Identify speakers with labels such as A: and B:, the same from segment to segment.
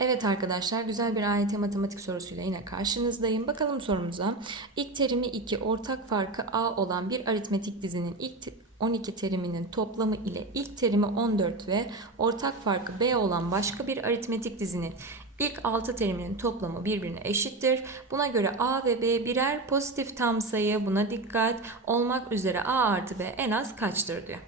A: Evet arkadaşlar güzel bir AYT matematik sorusuyla yine karşınızdayım. Bakalım sorumuza. İlk terimi 2, ortak farkı A olan bir aritmetik dizinin ilk te- 12 teriminin toplamı ile ilk terimi 14 ve ortak farkı B olan başka bir aritmetik dizinin ilk 6 teriminin toplamı birbirine eşittir. Buna göre A ve B birer pozitif tam sayı buna dikkat olmak üzere A artı B en az kaçtır diyor.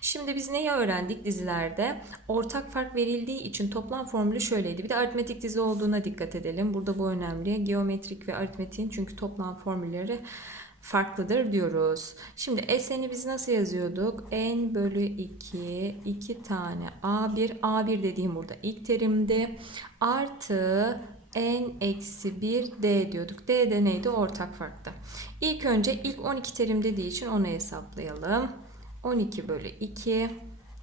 A: Şimdi biz neyi öğrendik dizilerde? Ortak fark verildiği için toplam formülü şöyleydi. Bir de aritmetik dizi olduğuna dikkat edelim. Burada bu önemli. Geometrik ve aritmetiğin çünkü toplam formülleri farklıdır diyoruz. Şimdi S'ni biz nasıl yazıyorduk? N bölü 2, 2 tane A1. A1 dediğim burada ilk terimde. Artı N eksi 1 D diyorduk. D de neydi? Ortak farkta. İlk önce ilk 12 terim dediği için onu hesaplayalım. 12 bölü 2.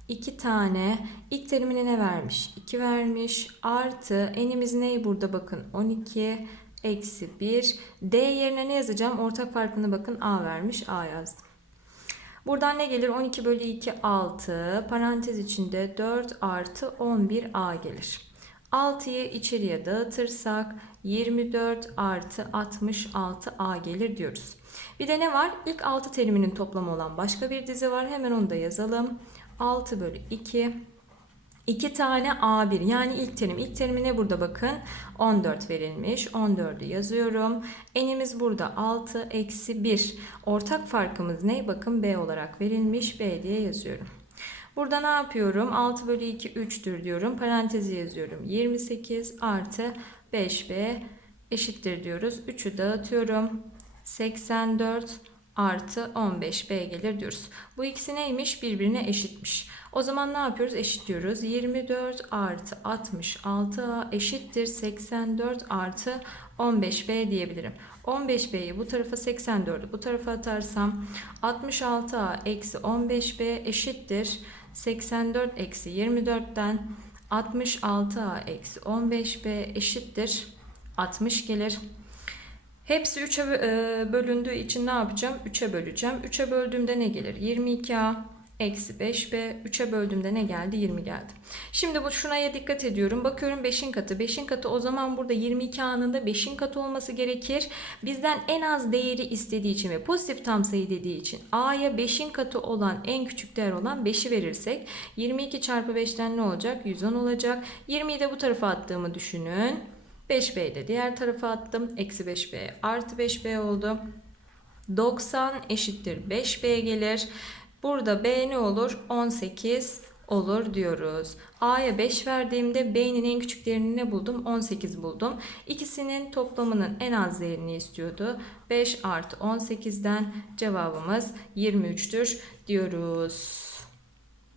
A: 2 tane ilk terimine ne vermiş? 2 vermiş. Artı n'imiz ne burada bakın 12 eksi 1. D yerine ne yazacağım? Ortak farkını bakın A vermiş. A yazdım. Buradan ne gelir? 12 bölü 2 6. Parantez içinde 4 artı 11 A gelir. 6'yı içeriye dağıtırsak 24 artı 66 A gelir diyoruz. Bir de ne var? İlk 6 teriminin toplamı olan başka bir dizi var. Hemen onu da yazalım. 6 bölü 2. 2 tane A1 yani ilk terim. İlk terimi ne burada bakın? 14 verilmiş. 14'ü yazıyorum. N'imiz burada 6 eksi 1. Ortak farkımız ne? Bakın B olarak verilmiş. B diye yazıyorum. Burada ne yapıyorum? 6 bölü 2 3'tür diyorum. Parantezi yazıyorum. 28 artı 5B eşittir diyoruz. 3'ü dağıtıyorum. 84 artı 15B gelir diyoruz. Bu ikisi neymiş? Birbirine eşitmiş. O zaman ne yapıyoruz? Eşitliyoruz. 24 artı 66A eşittir 84 artı 15B diyebilirim. 15B'yi bu tarafa 84'ü bu tarafa atarsam 66A eksi 15B eşittir 84 eksi 24'ten 66A eksi 15B eşittir 60 gelir. Hepsi 3'e bölündüğü için ne yapacağım? 3'e böleceğim. 3'e böldüğümde ne gelir? 22A eksi 5B. 3'e böldüğümde ne geldi? 20 geldi. Şimdi bu şunaya dikkat ediyorum. Bakıyorum 5'in katı. 5'in katı o zaman burada 22A'nın da 5'in katı olması gerekir. Bizden en az değeri istediği için ve pozitif tam sayı dediği için A'ya 5'in katı olan en küçük değer olan 5'i verirsek 22 çarpı 5'ten ne olacak? 110 olacak. 20'yi de bu tarafa attığımı düşünün. 5B'yi de diğer tarafa attım. Eksi 5B artı 5B oldu. 90 eşittir 5B gelir. Burada B ne olur? 18 olur diyoruz. A'ya 5 verdiğimde B'nin en küçük değerini ne buldum? 18 buldum. İkisinin toplamının en az değerini istiyordu. 5 artı 18'den cevabımız 23'tür diyoruz.